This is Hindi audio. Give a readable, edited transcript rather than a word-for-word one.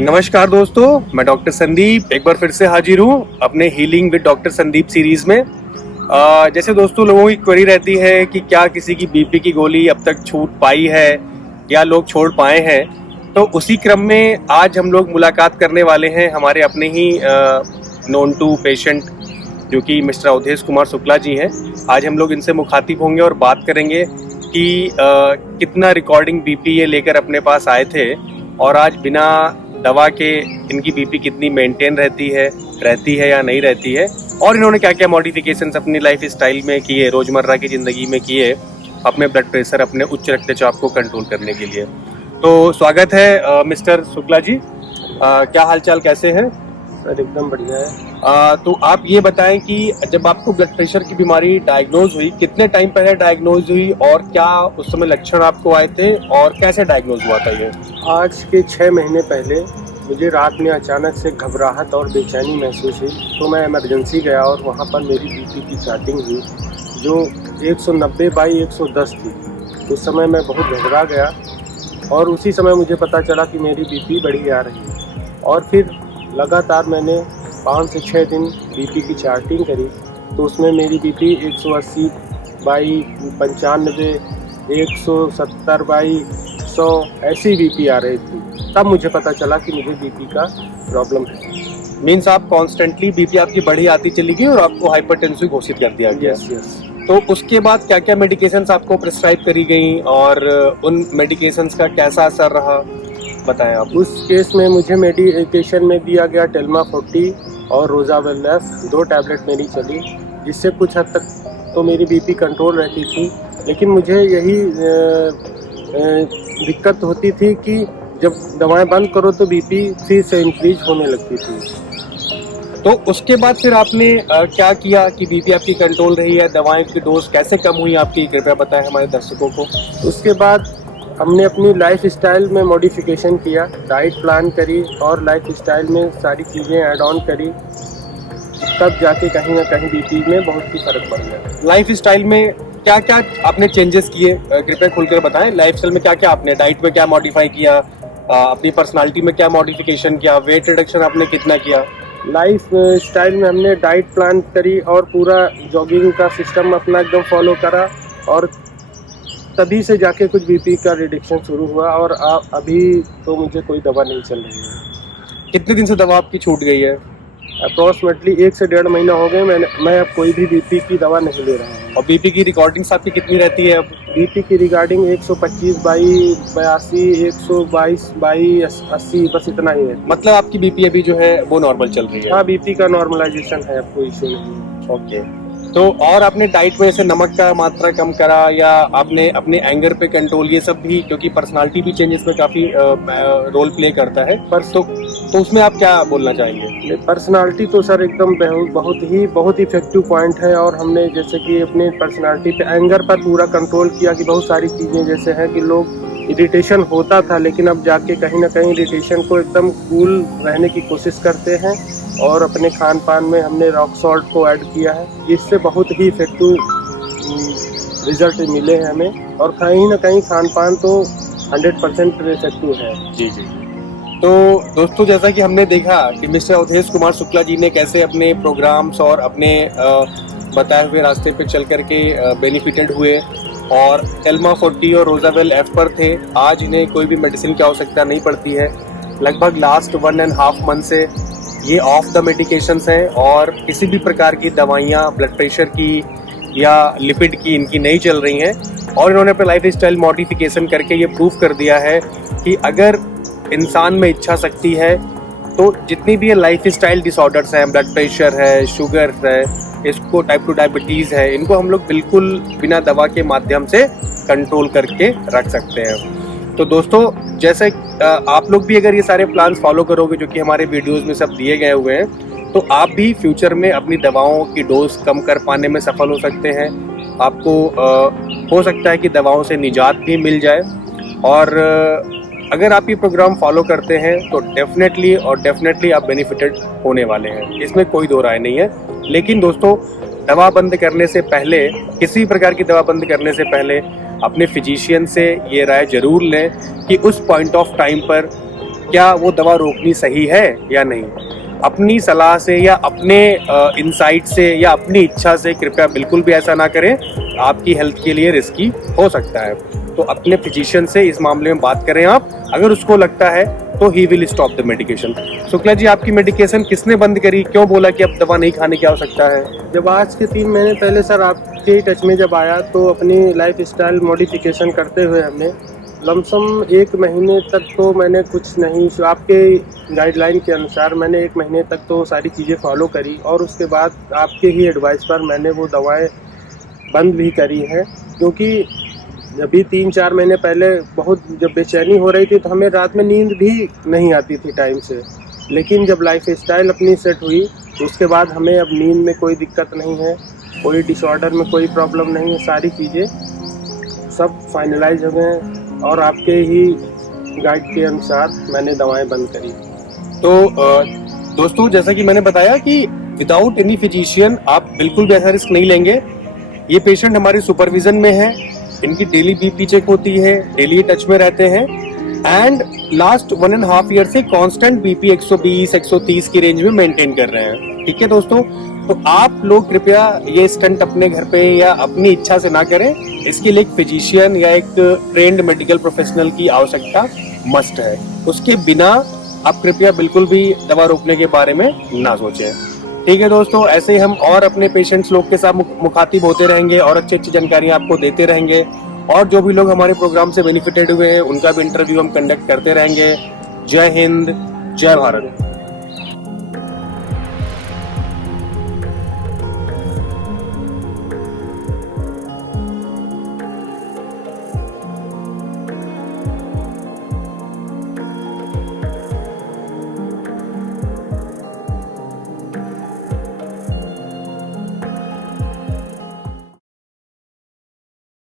नमस्कार दोस्तों, मैं डॉक्टर संदीप एक बार फिर से हाजिर हूँ अपने healing with doctor Sandeep series में। जैसे दोस्तों लोगों की क्वेरी रहती है कि क्या किसी की बीपी की गोली अब तक छूट पाई है या लोग छोड़ पाए हैं, तो उसी क्रम में आज हम लोग मुलाकात करने वाले हैं हमारे अपने ही नोन टू पेशेंट जो कि मिस्टर अवधेश कुमार शुक्ला जी हैं। आज हम लोग इनसे मुखातिब होंगे और बात करेंगे कि कितना रिकॉर्डिंग बीपी ये लेकर अपने पास आए थे और आज बिना दवा के इनकी बीपी कितनी मेंटेन रहती है या नहीं रहती है, और इन्होंने क्या क्या मॉडिफिकेशंस अपनी लाइफ स्टाइल में किए, रोजमर्रा की ज़िंदगी में किए अपने ब्लड प्रेशर, अपने उच्च रक्तचाप को कंट्रोल करने के लिए। तो स्वागत है मिस्टर शुक्ला जी। क्या हालचाल, कैसे हैं सर? एकदम बढ़िया है। तो आप ये बताएं कि जब आपको ब्लड प्रेशर की बीमारी डायग्नोज हुई, कितने टाइम पहले डायग्नोज हुई और क्या उस समय लक्षण आपको आए थे और कैसे डायग्नोज हुआ था ये? आज के 6 महीने पहले मुझे रात में अचानक से घबराहट और बेचैनी महसूस हुई, तो मैं इमरजेंसी गया और वहाँ पर मेरी बीपी की चार्टिंग हुई जो 190/110 थी। उस समय मैं बहुत घबरा गया और उसी समय मुझे पता चला कि मेरी बीपी बढ़ी आ रही है। और फिर लगातार मैंने 5 से 6 दिन बीपी की चार्टिंग करी, तो उसमें मेरी बीपी 180/95, 170/100 ऐसी बीपी आ रही थी। तब मुझे पता चला कि मुझे बीपी का प्रॉब्लम है। मीन्स आप कॉन्स्टेंटली बीपी आपकी बढ़ी आती चली गई और आपको हाइपरटेंसिव घोषित कर दिया गया। यस। तो उसके बाद क्या क्या मेडिकेशंस आपको प्रिस्क्राइब करी गई और उन मेडिकेशंस का कैसा असर रहा, बताएं आप। उस केस में मुझे मेडिकेशन में दिया गया टेल्मा 40 और रोजावेल एफ, 2 टैबलेट मेरी चली, जिससे कुछ हद तक तो मेरी बीपी कंट्रोल रहती थी। लेकिन मुझे यही दिक्कत होती थी कि जब दवाएं बंद करो तो बीपी फिर से इंक्रीज होने लगती थी। तो उसके बाद फिर आपने क्या किया कि बीपी आपकी कंट्रोल रही है, दवाएं की डोज कैसे कम हुई आपकी, कृपया बताएं हमारे दर्शकों को। उसके बाद हमने अपनी लाइफ स्टाइल में मॉडिफिकेशन किया, डाइट प्लान करी और लाइफ स्टाइल में सारी चीज़ें ऐड ऑन करी, तब जाके कहीं ना कहीं बीपी में बहुत ही फर्क पड़ गया। लाइफ स्टाइल में क्या क्या आपने चेंजेस किए, कृपया खुलकर बताएं। लाइफ स्टाइल में क्या क्या आपने, डाइट में क्या मॉडिफाई किया, अपनी पर्सनालिटी में क्या मॉडिफिकेशन किया, वेट रिडक्शन आपने कितना किया? लाइफ स्टाइल में हमने डाइट प्लान करी और पूरा जॉगिंग का सिस्टम अपना एकदम फॉलो करा, और तभी से जाके कुछ बीपी का रिडक्शन शुरू हुआ। और अभी तो मुझे कोई दवा नहीं चल रही है। कितने दिन से दवा आपकी छूट गई है? अप्रॉक्सीमेटली 1 से 1.5 महीना हो गए मैं अब कोई भी बीपी की दवा नहीं ले रहा हूँ। और बीपी की रिकॉर्डिंग्स आपकी कितनी रहती है अब? बीपी की रिगार्डिंग 125/82, 122/80, बस इतना ही है। मतलब आपकी बीपी अभी जो है वो नॉर्मल चल रही है? हाँ, बीपी का नॉर्मलाइजेशन है, अब कोई इशू नहीं। ओके। तो और आपने डाइट में जैसे नमक का मात्रा कम करा या आपने अपने एंगर पे कंट्रोल, ये सब भी, क्योंकि पर्सनालिटी भी चेंजेस में काफी रोल प्ले करता है, पर तो उसमें आप क्या बोलना चाहेंगे? पर्सनालिटी तो सर एकदम बहुत इफेक्टिव पॉइंट है। और हमने जैसे कि अपने पर्सनालिटी पे, एंगर पर पूरा कंट्रोल किया कि बहुत सारी चीज़ें जैसे हैं कि लोग इरिटेशन होता था, लेकिन अब जाके कहीं ना कहीं इरिटेशन को एकदम कूल रहने की कोशिश करते हैं। और अपने खान पान में हमने रॉक सॉल्ट को ऐड किया है, जिससे बहुत ही इफेक्टिव रिजल्ट मिले हैं हमें। और कहीं ना कहीं खान पान तो 100% इफेक्टिव है। जी। तो दोस्तों, जैसा कि हमने देखा कि मिस्टर अवधेश कुमार शुक्ला जी ने कैसे अपने प्रोग्राम्स और अपने बताए हुए रास्ते पे चल करके बेनिफिटेड हुए और टेल्मा 40 और रोजावेल एफ पर थे। आज इन्हें कोई भी मेडिसिन की आवश्यकता नहीं पड़ती है। लगभग लास्ट 1.5 मंथ से ये ऑफ द मेडिकेशंस हैं और किसी भी प्रकार की दवाइयाँ ब्लड प्रेशर की या लिपिड की इनकी नहीं चल रही हैं। और इन्होंने अपने लाइफ स्टाइल मॉडिफिकेशन करके ये प्रूव कर दिया है कि अगर इंसान में इच्छा शक्ति है तो जितनी भी ये लाइफ स्टाइल डिसऑर्डर्स हैं, ब्लड प्रेशर है, शुगर है, इसको टाइप 2 डायबिटीज़ है, इनको हम लोग बिल्कुल बिना दवा के माध्यम से कंट्रोल करके रख सकते हैं। तो दोस्तों, जैसे आप लोग भी अगर ये सारे प्लान्स फॉलो करोगे जो कि हमारे वीडियोस में सब दिए गए हुए हैं, तो आप भी फ्यूचर में अपनी दवाओं की डोज कम कर पाने में सफल हो सकते हैं। आपको हो सकता है कि दवाओं से निजात भी मिल जाए। और अगर आप ये प्रोग्राम फॉलो करते हैं तो डेफिनेटली आप बेनिफिटेड होने वाले हैं, इसमें कोई दो राय नहीं है। लेकिन दोस्तों, दवा बंद करने से पहले, किसी प्रकार की दवा बंद करने से पहले अपने फिजिशियन से ये राय जरूर लें कि उस पॉइंट ऑफ टाइम पर क्या वो दवा रोकनी सही है या नहीं। अपनी सलाह से या अपने इंसाइट से या अपनी इच्छा से कृपया बिल्कुल भी ऐसा ना करें, आपकी हेल्थ के लिए रिस्की हो सकता है। तो अपने फिजिशियन से इस मामले में बात करें आप, अगर उसको लगता है तो he will stop the medication. Shukla ji, आपकी मेडिकेशन किसने बंद करी, क्यों बोला कि अब दवा नहीं खाने की आवश्यकता है? जब आज के 3 महीने पहले सर आपके टच में जब आया तो अपनी लाइफ स्टाइल मॉडिफिकेशन करते हुए हमने लमसम 1 महीने तक तो मैंने कुछ नहीं, आपके गाइडलाइन के अनुसार मैंने 1 महीने तक तो सारी चीज़ें फॉलो करी और उसके बाद आपके ही एडवाइस पर मैंने वो दवाएं बंद भी करी हैं। क्योंकि अभी 3-4 महीने पहले बहुत जब बेचैनी हो रही थी तो हमें रात में नींद भी नहीं आती थी टाइम से, लेकिन जब लाइफ स्टाइल अपनी सेट हुई तो उसके बाद हमें अब नींद में कोई दिक्कत नहीं है, कोई डिसऑर्डर में कोई प्रॉब्लम नहीं है, सारी चीज़ें सब फाइनलाइज हो गए हैं और आपके ही गाइड के अनुसार मैंने दवाएं बंद करी। तो दोस्तों, जैसा कि मैंने बताया कि विदाउट एनी फिजिशियन आप बिल्कुल भी ऐसा रिस्क नहीं लेंगे। ये पेशेंट हमारे सुपरविजन में है, इनकी डेली बीपी चेक होती है, डेली टच में रहते हैं एंड लास्ट 1.5 ईयर से कांस्टेंट बीपी 120-130 की रेंज में मेंटेन कर रहे हैं। ठीक है दोस्तों, तो आप लोग कृपया ये स्टंट अपने घर पे या अपनी इच्छा से ना करें, इसके लिए एक फिजिशियन या एक ट्रेंड मेडिकल प्रोफेशनल की आवश्यकता मस्ट है। उसके बिना आप कृपया बिल्कुल भी दवा रोकने के बारे में ना सोचें। ठीक है दोस्तों, ऐसे ही हम और अपने पेशेंट्स लोग के साथ मुखातिब होते रहेंगे और अच्छी अच्छी जानकारी आपको देते रहेंगे, और जो भी लोग हमारे प्रोग्राम से बेनिफिटेड हुए हैं उनका भी इंटरव्यू हम कंडक्ट करते रहेंगे। जय हिंद, जय भारत।